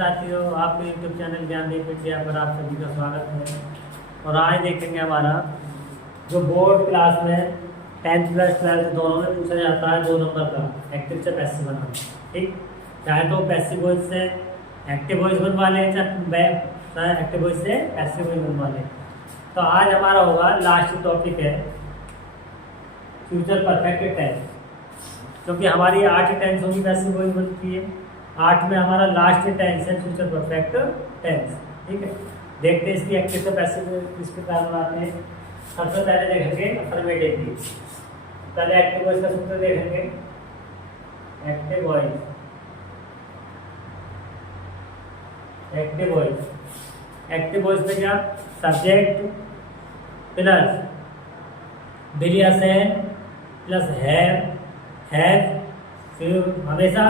साथियों, आपके YouTube channel Gyandeep India पर आप सभी का स्वागत है। और आज देखेंगे हमारा जो बोर्ड क्लास में 10th प्लस 12th दोनों में पूछा जाता है 2 नंबर का एक्टिव से पैसिव बनाना। ठीक, चाहे तो पैसिव वॉइस से एक्टिव वॉइस बनवा लें, चाहे एक्टिव वॉइस से पैसिव वॉइस बनवा लें। तो आज हमारा होगा लास्ट टॉपिक है फ्यूचर परफेक्ट टेंस, क्योंकि हमारी 8 टेंस होगी पैसिव वॉइस बनती है। 8 में हमारा लास्ट टेंस है फ्यूचर परफेक्ट टेंस। ठीक है, देखते हैं इसकी एक्टिव से पैसिव किस प्रकार बनाते हैं। सबसे पहले देखेंगे अफर्मेटिव की। पहले एक्टिव वॉइस का सूत्र देखेंगे। Active voice, active voice, active voice में क्या सब्जेक्ट प्लस बिलियस है प्लस हैव, फिर हमेशा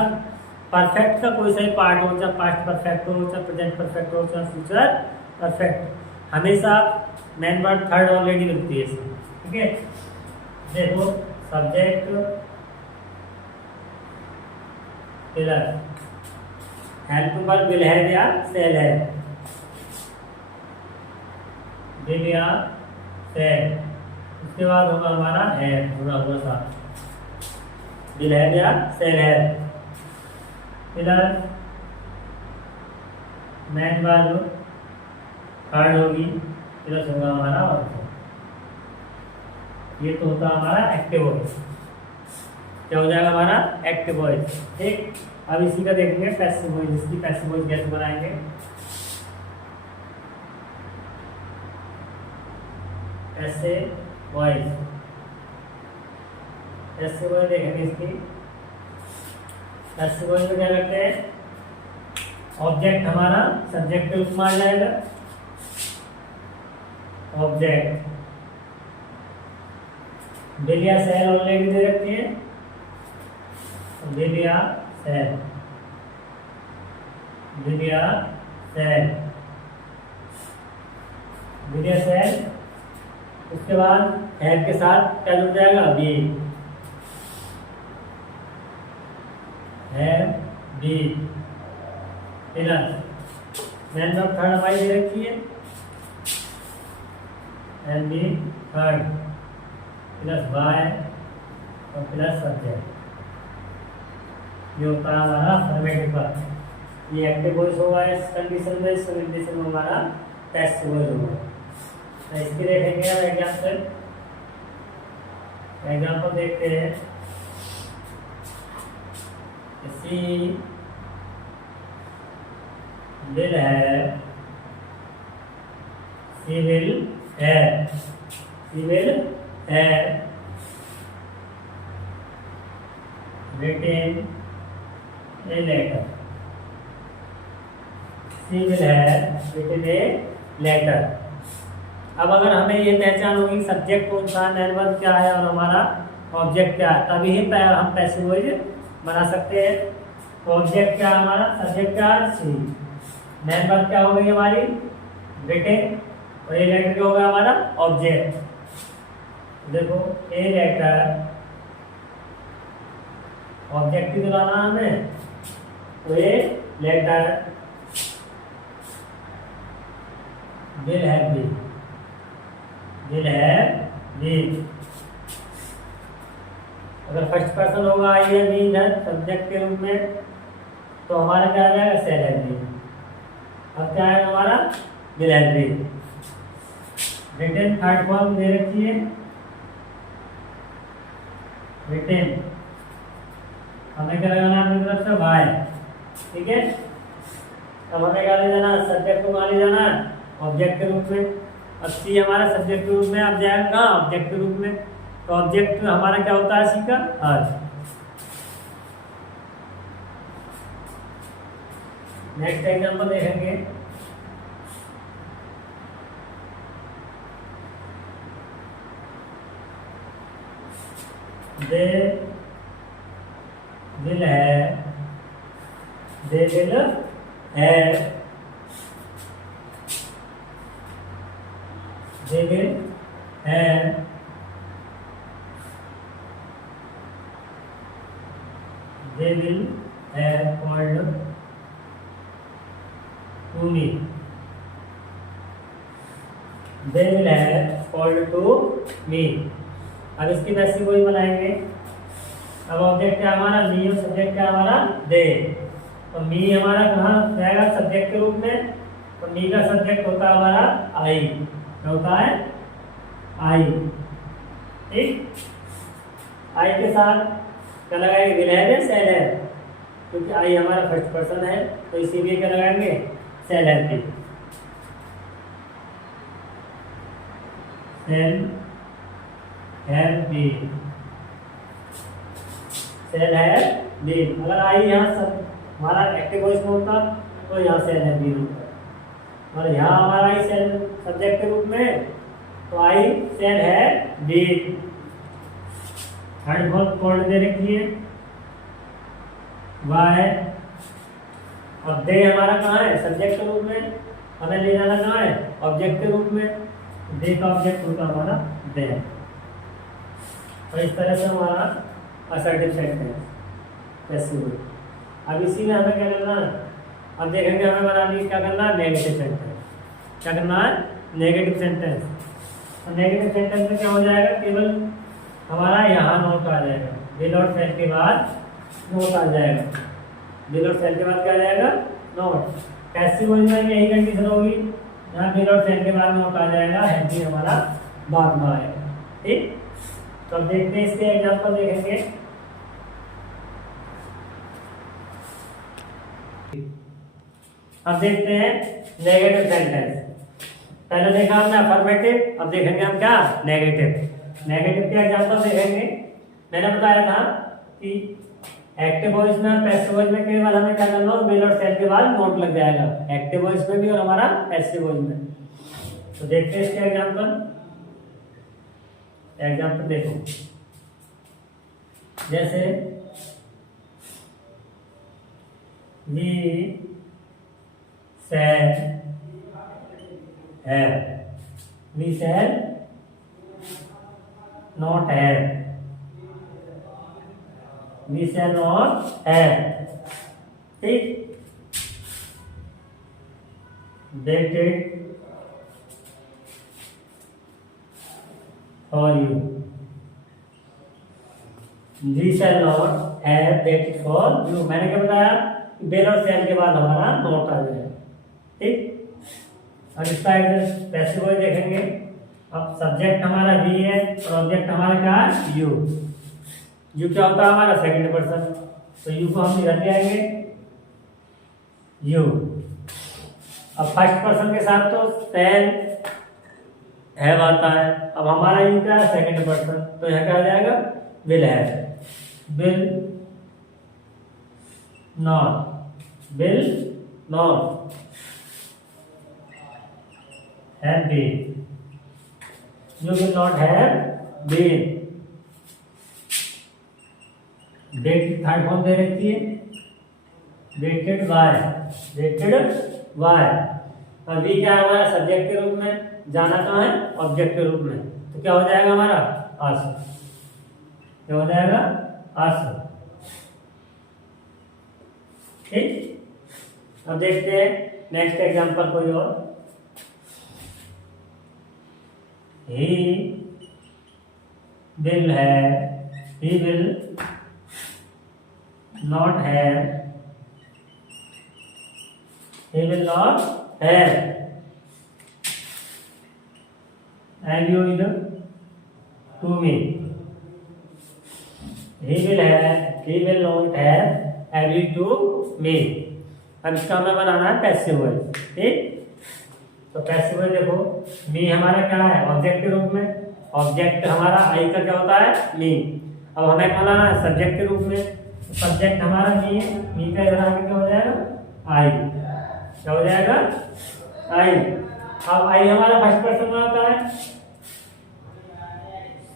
परफेक्ट का कोई सा ही पार्ट हो, चाहे पास्ट परफेक्ट हो, चाहे प्रेजेंट परफेक्ट हो, चाहे फ्यूचर परफेक्ट, हमेशा मेन वर्ड थर्ड ऑलरेडी लगती है इसमें। ठीक है, देखो सब्जेक्ट प्लस हेल्प पर विल हैव या सेल है, विल या सेल, उसके बाद होगा हमारा है पूरा पूरा साथ, विल हैव या सेल है, प्लस मेन वर्ब थर्ड होगी, प्लस होगा हमारा ऑल्सो। ये तो होता है हमारा एक्टिव वॉइस। क्या हो जाएगा हमारा एक्टिव वॉइस। ठीक, अब इसी का देखेंगे पैसिव वॉइस। इसकी पैसिव वॉइस कैसे बनाएंगे। पैसिव वॉइस, पैसिव वॉइस देखेंगे इसकी। पैसिव वॉइस में क्या करते हैं, ऑब्जेक्ट हमारा सब्जेक्ट के रूप में आ जाएगा। ऑब्जेक्ट विल या सेल ऑलरेडी दे रखी है, विल या सेल, विल या सेल, विल या सेल। उसके बाद हैव के साथ क्या जुड़ जाएगा, बी, है be, plus main verb third हमारी दे रखी है, and be third, plus by और प्लस सब्जेक्ट। ये होता है हमारा अफर्मेटिव पर। ये एक्टिव वॉइस होगा इस कंडीशन में, इस कंडीशन में हमारा पैसिव वॉइस होगा। तो इसके देखेंगे हम एग्जाम्पल। एग्जाम्पल देखते हैं। She will have, she will have, she will have written a letter, she will have written a letter। अब अगर हमें ये पहचान होगी सब्जेक्ट कौन सा, मेन वर्ब क्या है और हमारा ऑब्जेक्ट क्या है, तभी ही हम पैसिव वॉइस बना सकते हैं। तो ऑब्जेक्ट क्या है हमारा, सब्जेक्ट क्या है सी, मेन वर्ब क्या हो गई हमारी रिटन, और ये लेटर क्या होगा हमारा ऑब्जेक्ट। देखो ए लेटर ऑब्जेक्ट ही बनाना हमें, तो ये letter will have be, will have be. अगर फर्स्ट पर्सन होगा आई है बी है सब्जेक्ट के रूप में, तो हमारा क्या आ जाएगा सेल हैव बी। अब क्या है हमारा will have be. Written third form दे रखी है, रिटन हमें क्या लगाना है अपनी तरफ से बाय। ठीक है, अब हमें क्या ले जाना, सब्जेक्ट को कहाँ ले जाना है ऑब्जेक्ट के रूप में। अब सी हमारा सब्जेक्ट के रूप में अब जाएगा ऑब्जेक्ट के रूप में, तो ऑब्जेक्ट हमारा क्या होता है सी का हर। नेक्स्ट एग्जांपल देखेंगे। They will have, they will have, they will have, they will have called to me, they will have called to me. अब इसकी पैसिव वॉइस बनाएंगे। अब ऑब्जेक्ट क्या हमारा मी और सब्जेक्ट क्या हमारा दे। तो मी हमारा कहाँ जाएगा सब्जेक्ट के रूप में, तो मी का सब्जेक्ट होता है हमारा आई। क्या होता है आई। ठीक, आई के साथ क्या लगाएंगे विल हैव या शैल हैव, क्योंकि आई हमारा फर्स्ट पर्सन है तो इसीलिए क्या लगाएंगे शैल हैव भी। Shall have been, shall have been. अगर आई यहाँ सब हमारा एक्टिव वॉइस में होता तो यहाँ शैल हैव बीन होता, और यहाँ हमारा आई शैल सब्जेक्ट के रूप में तो आई शैल हैव बीन। थर्ड बहुत कॉल्ड दे रखी है वाई, और दे हमारा कहाँ है सब्जेक्ट के रूप में, हमें ले जाना कहाँ है ऑब्जेक्ट के रूप में। दे का ऑब्जेक्ट होता हमारा दे। और इस तरह से हमारा असर्टिव सेंटेंस कैसे हुई। अब इसी में हमें क्या करना है, अब देखेंगे हमें बनानी क्या करना है नेगेटिव सेंटेंस। क्या करना है नेगेटिव सेंटेंस। तो नेगेटिव सेंटेंस में क्या हो जाएगा, केवल हमारा यहाँ नोट आ जाएगा, विल और शैल के बाद नोट आ जाएगा। विल और शैल के बाद क्या आ जाएगा नोट। पैसिव वॉइस में यही कंडीशन होगी, यहाँ विल और शैल के बाद नोट आ जाएगा, हैव भी हमारा बाद में आएगा। ठीक, तो अब देखते हैं इसके एग्जांपल देखेंगे। अब देखते हैं नेगेटिव सेंटेंस। पहले देखा हमने अफर्मेटिव, अब देखेंगे हम क्या नेगेटिव। नेगेटिव के एग्जांपल देखेंगे। मैंने बताया था कि एक्टिव वॉइस में और पैसिव वॉइस में केवल हमें क्या करना है विल और शैल के बाद नोट लग जाएगा, एक्टिव वॉइस में भी और हमारा पैसिव वॉइस में। तो देखते हैं इसके एग्जांपल। एग्जांपल देखो, जैसे we shall have, we shall not have, we shall not have. ठीक, waited for you, we shall not have waited for you. मैंने क्या बताया विल और शैल के बाद हमारा नॉट आ जाएगा। ठीक, और इसका पैसिव वॉइस देखेंगे। अब सब्जेक्ट हमारा वी है और ऑब्जेक्ट हमारा क्या है यू। यू क्या होता है हमारा सेकंड पर्सन, तो यू को हम इधर ले आएंगे यू। अब फर्स्ट पर्सन के साथ तो शैल हैव आता है। अब हमारा यू क्या है सेकंड पर्सन, तो यहाँ क्या आ जाएगा will have. Will not, will not have been, you will not have been. डेट थर्ड फॉर्म दे रखी है, वेटेड वाई, वेटेड वाई। अब वी क्या है हमारा सब्जेक्ट के रूप में, जाना कहाँ है ऑब्जेक्ट के रूप में, तो क्या हो जाएगा हमारा आस। क्या हो जाएगा आस। ठीक, अब देखते हैं नेक्स्ट एग्जांपल कोई और। He will have, he will not have, he will not have agreed to me, he will have, he will not have agreed to me। अब इसका हमें बनाना है पैसिव वॉइस। ठीक, तो पैसिव वॉइस देखो, मी हमारा क्या है ऑब्जेक्ट के रूप में, ऑब्जेक्ट हमारा आई का क्या होता है मी। अब हमें बनाना है सब्जेक्ट के रूप में, सब्जेक्ट हमारा मी है, मी का इधर आगे क्या हो जाएगा आई। क्या हो जाएगा आई। अब आई हमारा फर्स्ट पर्सन में होता है,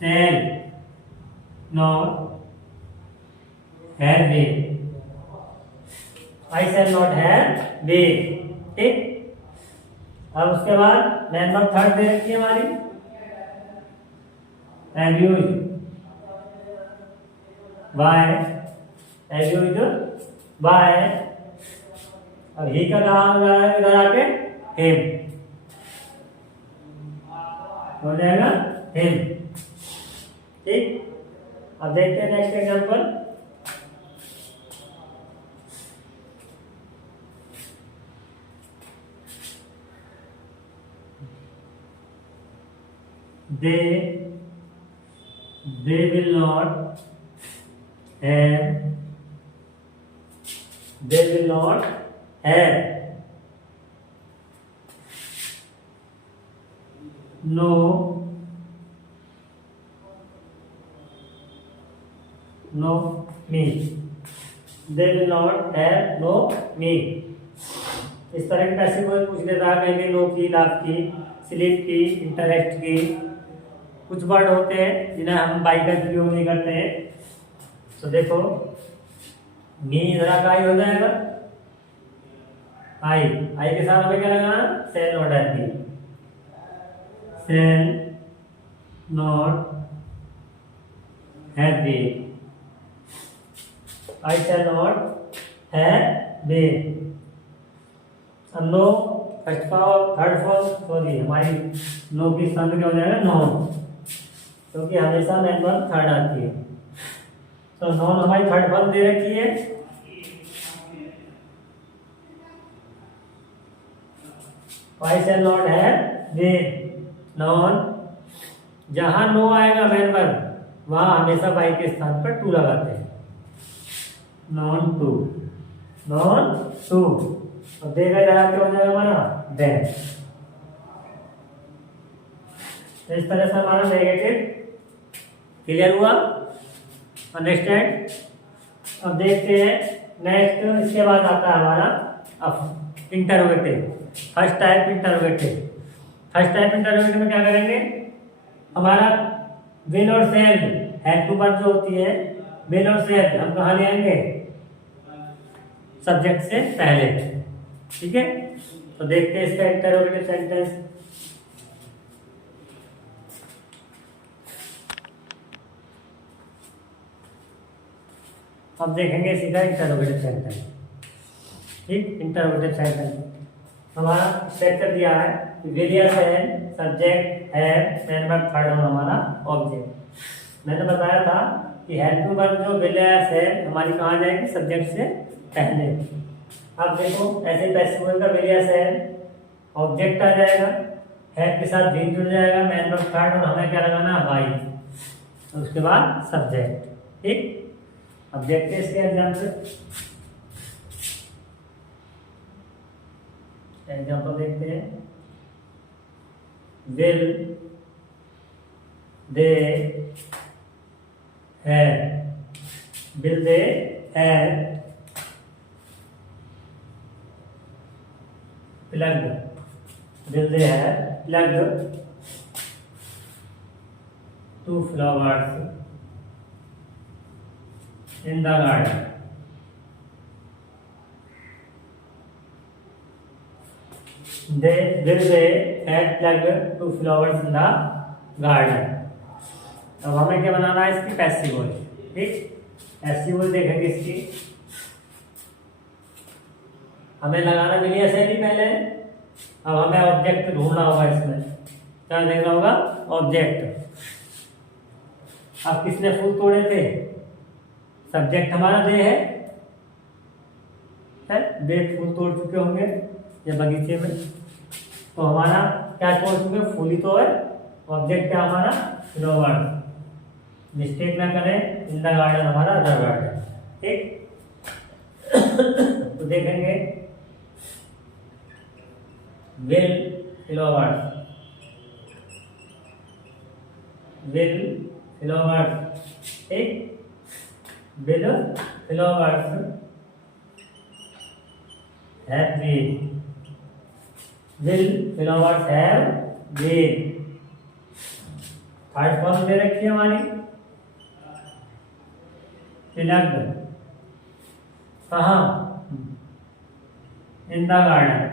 shall not have been, I shall not have been. ठीक, अब उसके बाद लैंड थर्ड दे रखी है हमारी, have used why, have used by, अब ही का कहा हो जाएगा इधर आके हिम हो जाएगा हिम। ठीक, अब देखते हैं next example. they will not have no me, they will not have no me। इस तरह की पैसे कोई पूछ लेता है कहीं नो की, लाभ की, स्लिप की, इंटरेस्ट की, कुछ वर्ड होते हैं जिन्हें हम बाई का उपयोग नहीं करते हैं। तो देखो मी इधर का आई हो जाएगा, आई के साथ हमें क्या लगाना, shall not have, shall not have be, I shall not have be. No first form, third form, sorry हमारी नो की स्थान में क्या हो जाएगा, नॉन, क्योंकि हमेशा मेन वर्ब थर्ड आती है। तो नॉन हमारी थर्ड फॉर्म दे रखी है। I shall not have been, known, जहां नो आएगा मेन वर्ब वहां हमेशा बाई के स्थान पर टू लगाते हैं, नॉन टू, नॉन टू। अब देखा जाए क्या हो जाएगा हमारा, देन। तो इस तरह से हमारा नेगेटिव क्लियर हुआ, अंडरस्टैंड। अब देखते हैं नेक्स्ट, इसके बाद आता है हमारा अब interrogative, first type interrogative. First type interrogative में क्या करेंगे, हमारा विल और सेल हैव टू वर्ब जो होती है, विल और सेल हम कहाँ ले आएंगे, सब्जेक्ट से पहले। ठीक है, तो देखते हैं इसका इंटरोगेटिव सेंटेंस। अब देखेंगे सीधा इंटरोगेटिव सेंटेंस। ठीक, इंटरोगेटिव सेंटेंस हमारा स्ट्रक्चर दिया है, विल या shall, subject, have, main verb, third और हमारा ऑब्जेक्ट। मैंने बताया था कि हैव टू वर्ब जो विल या सेल हमारी कहाँ जाएगी, सब्जेक्ट से पहले। अब देखो ऐसे पैसिव वॉइस का विल या सेल, ऑब्जेक्ट आ जाएगा, हैव के साथ बीन जुड़ जाएगा, मेन वर्ब थर्ड और हमें क्या लगाना, बाई, तो उसके बाद सब्जेक्ट। ठीक, अब देखते हैं इसके एग्जाम्पल देखते हैं। Will they have, will they have plugged, will they have plugged two flowers in the garden? Will they have plugged two flowers in the garden? अब हमें क्या बनाना है, इसकी पैसिव वॉइस। ठीक, पैसिव वॉइस देखेंगे इसकी, हमें लगाना मिली ऐसे नहीं पहले। अब हमें ऑब्जेक्ट ढूंढना होगा, इसमें क्या देखना होगा, ऑब्जेक्ट। अब किसने फूल तोड़े थे, सब्जेक्ट हमारा दे है, दे फूल तोड़ चुके होंगे या बगीचे में, तो हमारा क्या तोड़ चुके, फूल ही तो है, ऑब्जेक्ट क्या हमारा, फ्लावर। मिस्टेक ना करें, इन द गार्डन हमारा अदर वर्ड है। ठीक, तो देखेंगे विल फ्लावर्स, विल फ्लावर्स, ठीक, will flowers have been, will flowers have been. Third form दे रखी है हमारी, प्लग्ड, कहाँ, in the garden,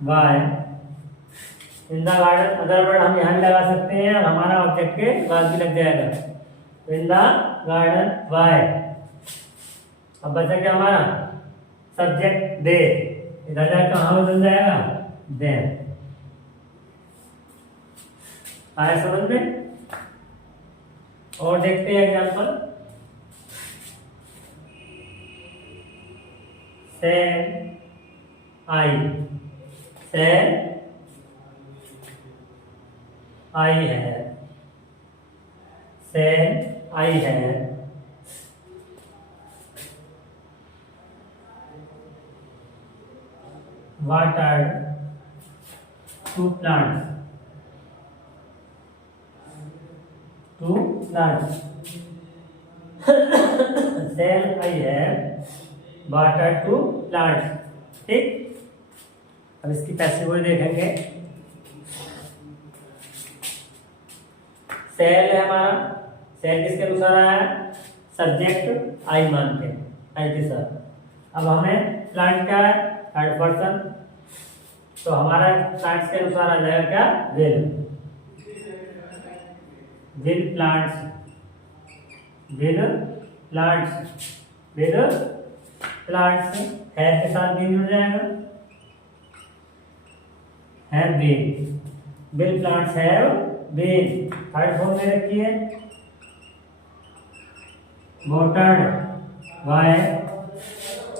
why, in the garden other word हम यहाँ लगा सकते हैं और हमारा ऑब्जेक्ट के बाद भी लग जाएगा, इन द गार्डन वाई। अब बचा क्या हमारा सब्जेक्ट दे, इधर जाकर कहाँ बदल जाएगा देम। आया समझ में? और देखते हैं example. Shall I, shall I है, सेल आई है, water to plants, to plants. Shall I है वाटर टू प्लांट्स। ठीक, अब इसकी पैसिव वॉइस देखेंगे। सेल है हमारा, सेल किसके अनुसार आया है, सब्जेक्ट आई मानते हैं, आई के साथ। अब हमें प्लांट क्या है, थर्ड पर्सन, तो हमारा प्लांट्स के अनुसार आ जाएगा क्या, will, will plants, will plants, will plants. है के साथ भी जुड़ जाएगा, है been, will plants have been, third form में रखिए। वाटर्ड, वाई,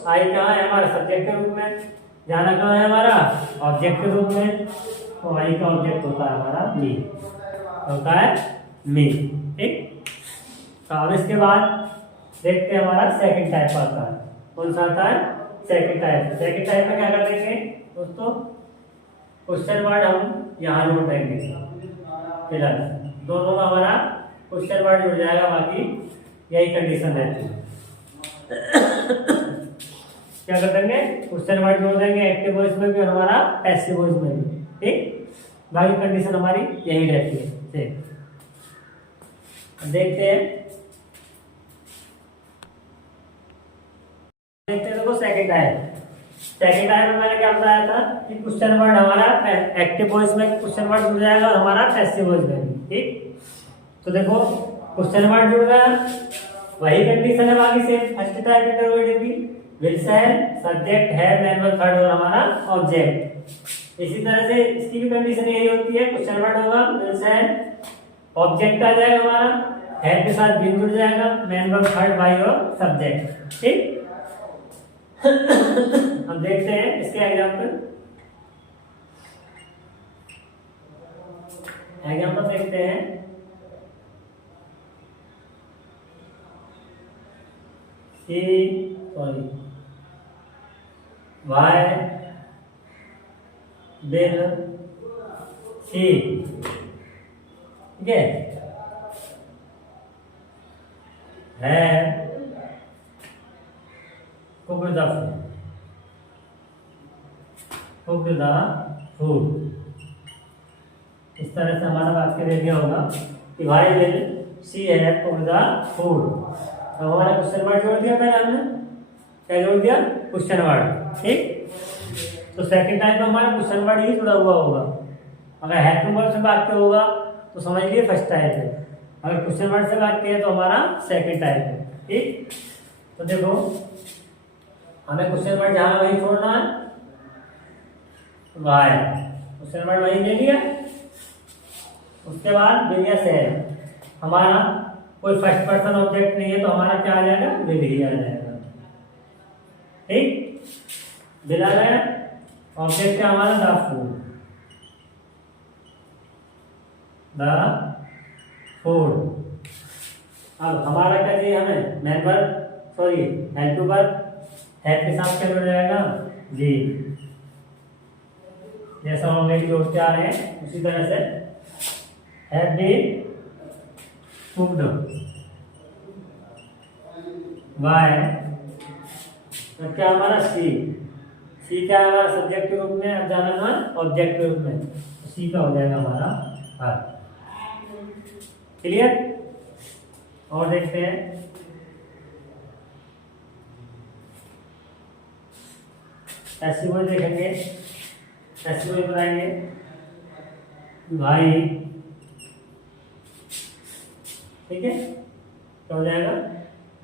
आई कहाँ है हमारा सब्जेक्ट के रूप में, जाना कहाँ है हमारा ऑब्जेक्ट के रूप में, तो आई का ऑब्जेक्ट होता है हमारा मी, होता है मी। ठीक, तो अब इसके बाद देखते हैं हमारा सेकंड टाइप आता है, कौन सा आता है, सेकंड टाइप। सेकंड टाइप में क्या कर देंगे दोस्तों, क्वेश्चन वर्ड हम यहाँ जोड़ देंगे, फिलहाल दोनों में हमारा क्वेश्चन वर्ड जुड़ जाएगा, बाकी यही कंडीशन रहती है। क्या कर देंगे, क्वेश्चन वर्ड जोड़ देंगे एक्टिव वॉइस में भी और हमारा पैसिव वॉइस में भी। ठीक, बाकी कंडीशन हमारी यही रहती है। ठीक, देखते हैं, देखो सेकंड टाइप। सेकंड टाइप में मैंने क्या बताया था कि क्वेश्चन वर्ड हमारा एक्टिव वॉइस में क्वेश्चन वर्ड जुड़ जाएगा और हमारा पैसिव वॉइस में भी। ठीक, तो देखो क्वेश्चन वर्ड जुड़ गया, वही कंडीशन है बाकी सेम फर्स्ट टाइप इंटरोगेटिव की, विल सेल, सब्जेक्ट है, मैन वर्ब थर्ड और हमारा ऑब्जेक्ट। इसी तरह से इसकी भी कंडीशन यही होती है, क्वेश्चन वर्ड होगा विल सेल, ऑब्जेक्ट आ जाएगा हमारा, है के साथ बिन जुड़ जाएगा, मैन वर्ब थर्ड बाई और सब्जेक्ट। ठीक, हम देखते हैं इसके एग्जाम्पल। एग्जाम्पल देखते हैं, वाई विल सी। ठीक है cooked the food, cooked the food। इस तरह से हमारा वाक्य रेडी होगा कि भाई विल सी है कुक द फूड। तो हमारा क्वेश्चन वर्ड जोड़ दिया पहले हमने, क्या जोड़ दिया, क्वेश्चन वर्ड। ठीक, तो सेकंड टाइप में हमारा क्वेश्चन वर्ड ही जुड़ा हुआ होगा। अगर हेड टू वर्ड से वाक्य होगा तो समझ लिए फर्स्ट टाइप है, अगर क्वेश्चन वर्ड से वाक्य है तो हमारा सेकंड टाइप है। ठीक, तो देखो हमें क्वेश्चन वर्ड जहां वही छोड़ना है, वाई क्वेश्चन वर्ड वही ले लिया। उसके बाद विल या सेल, हमारा कोई फर्स्ट पर्सन ऑब्जेक्ट नहीं है तो हमारा क्या आ जाएगा, विल ही आ जाएगा। ठीक, विल आ जाएगा, ऑब्जेक्ट है हमारा द फूड, द फूड। अब हमारा क्या चाहिए, हमें main verb sorry help to verb, help के साथ क्या जुड़ जाएगा, जी, जैसा ऑलरेडी जोड़ते आ रहे हैं उसी तरह से हैव बीन कुक्ड, वाई तो क्या हमारा सी, सी क्या है हमारा सब्जेक्ट के रूप में, अब जाना ना ऑब्जेक्ट के रूप में, तो सी का हो जाएगा हमारा हर। क्लियर, और देखते हैं ऐसी वो देखेंगे, ऐसी वो बनाएंगे, भाई ठीक है, क्या हो जाएगा,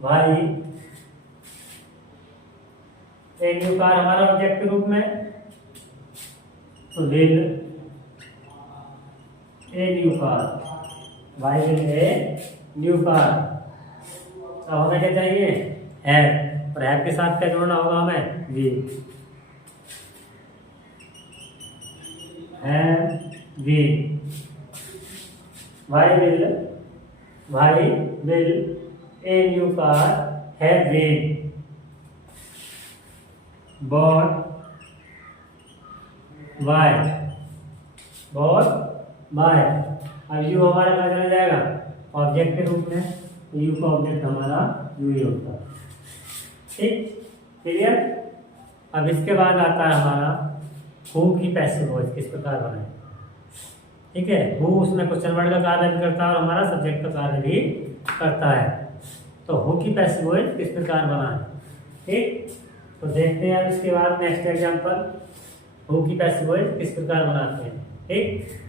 भाई ए न्यू कार हमारा ऑब्जेक्ट के रूप में, तो will a new car, why will a new car. अब हमें क्या चाहिए, हैव, और हैव के साथ क्या जोड़ना होगा हमें, we, have we, why will a new car have we bought by, अब यू हमारा कहाँ चला जाएगा, ऑब्जेक्ट के रूप में, तो यू का ऑब्जेक्ट हमारा यू ही होता है। ठीक, क्लियर। अब इसके बाद आता है हमारा हु की पैसिव वॉइस किस प्रकार बनाए। ठीक है, हु उसमें क्वेश्चन वर्ड का कार्य भी करता है और हमारा सब्जेक्ट का कार्य भी करता है। तो हु की पैसिव वॉइस किस प्रकार बनाए, ठीक। तो देखते हैं अब इसके बाद नेक्स्ट एग्जांपल, हु की पैसिव वॉइस किस प्रकार बनाते हैं। ठीक,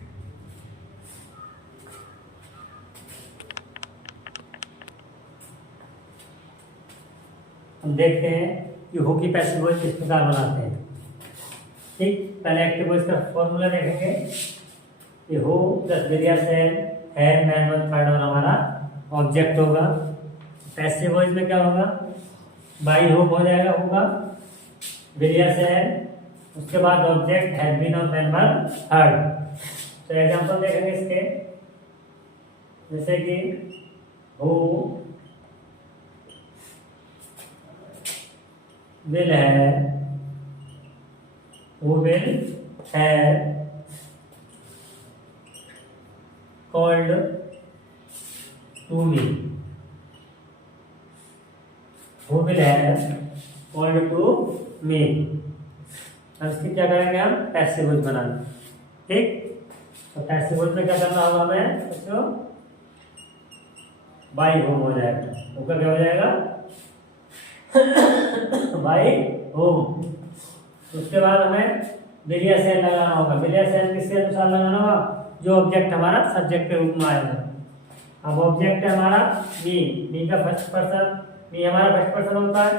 हम देखते हैं कि हु की पैसिव वॉइस किस प्रकार बनाते हैं। ठीक, पहले एक्टिव वॉइस का फॉर्मूला देखेंगे कि हु प्लस वेरिएबल है मैन वन थर्ड और हमारा ऑब्जेक्ट होगा। पैसिव वॉइस में क्या होगा, बाई होप हो जाएगा, होगा वेरिएबल है, उसके बाद ऑब्जेक्ट हैव बीन और मैन वन थर्ड। तो एग्जांपल देखेंगे इसके, जैसे कि who will have called to me, who will have called to me। अब इसकी क्या करेंगे हम, पैसिव वॉइस बनाना। ठीक, तो पैसिव वॉइस में क्या करना होगा हमें, बच्चों बाई होम हो जाएगा, उसका क्या हो जाएगा बाई होम। उसके बाद हमें विलियर सेल लगाना होगा। विलियर सेल किसके अनुसार लगाना होगा, जो ऑब्जेक्ट हमारा सब्जेक्ट के रूप में आएगा। अब ऑब्जेक्ट है हमारा मी का फर्स्ट पर्सन, मी हमारा फर्स्ट पर्सन होता है,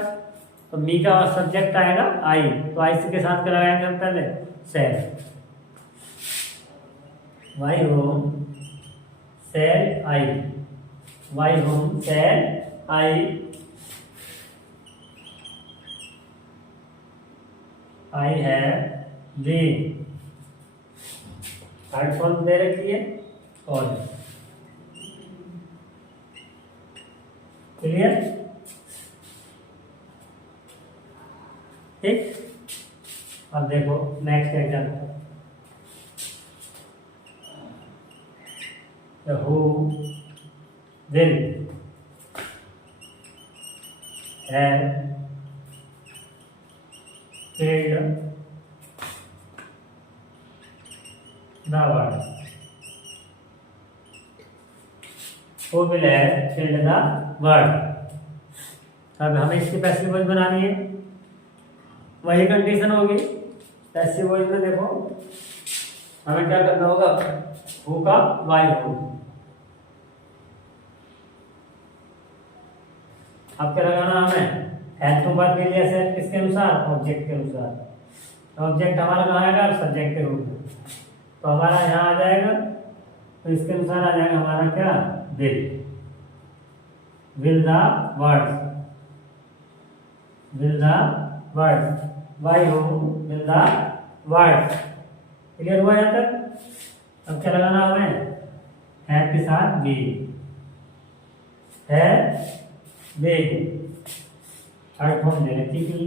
तो मी का सब्जेक्ट आएगा आई, तो आई के साथ क्या लगाएंगे हम, पहले सेल, वाई होम सेल आई, वाई होम सेल आई, आई है वी, थर्ड फॉर्म दे रखी है, और क्लियर। ठीक, अब देखो next example, who will have filled the word, who will have filled the word। अब हमें इसकी पैसिव वॉइस बनानी है, वही कंडीशन होगी। पैसिव वॉइस में देखो हमें क्या करना होगा, हु का वाई हो, अब क्या लगाना हमें, हैव टू वर्क रिलेशन किसके अनुसार, ऑब्जेक्ट के अनुसार। ऑब्जेक्ट हमारा कहाँ आएगा, सब्जेक्ट के रूप में, तो हमारा यहाँ आ जाएगा, तो इसके अनुसार आ जाएगा हमारा क्या, will the words, will the words, why हो विल द वर्ड्स। क्लियर हुआ यहाँ तक। अब क्या लगाना हमें, हैव के साथ बी, है बी, थर्ड फॉर्म दे रखी थी।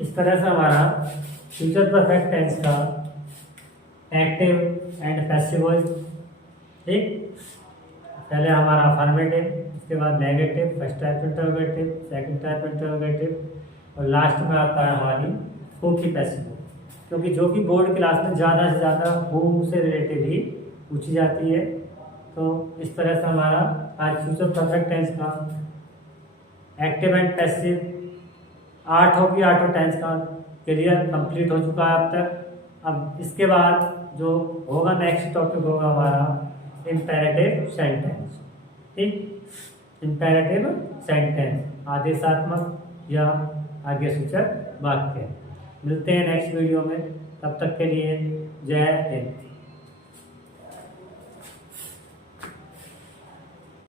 इस तरह से हमारा फ्यूचर परफेक्ट टेंस का एक्टिव एंड पैसिव वॉइस, ठीक, पहले हमारा अफर्मेटिव, इसके बाद negative, first type interrogative, second type interrogative, और लास्ट में आता है हमारी हु की पैसिव वॉइस। क्योंकि जो कि बोर्ड क्लास में ज़्यादा से ज़्यादा हु से रिलेटेड ही पूछी जाती है। तो इस तरह से हमारा आज फ्यूचर परफेक्ट टेंस का एक्टिव एंड पैसिव 8 टेंस का क्लियर कंप्लीट हो चुका है अब तक। अब इसके बाद जो होगा नेक्स्ट टॉपिक होगा हमारा इम्पेरेटिव सेंटेंस, ठीक। इम्पेरेटिव सेंटेंस, आदेशात्मक या आगे सूचक वाक्य। मिलते हैं नेक्स्ट वीडियो में, तब तक के लिए जय हिंद।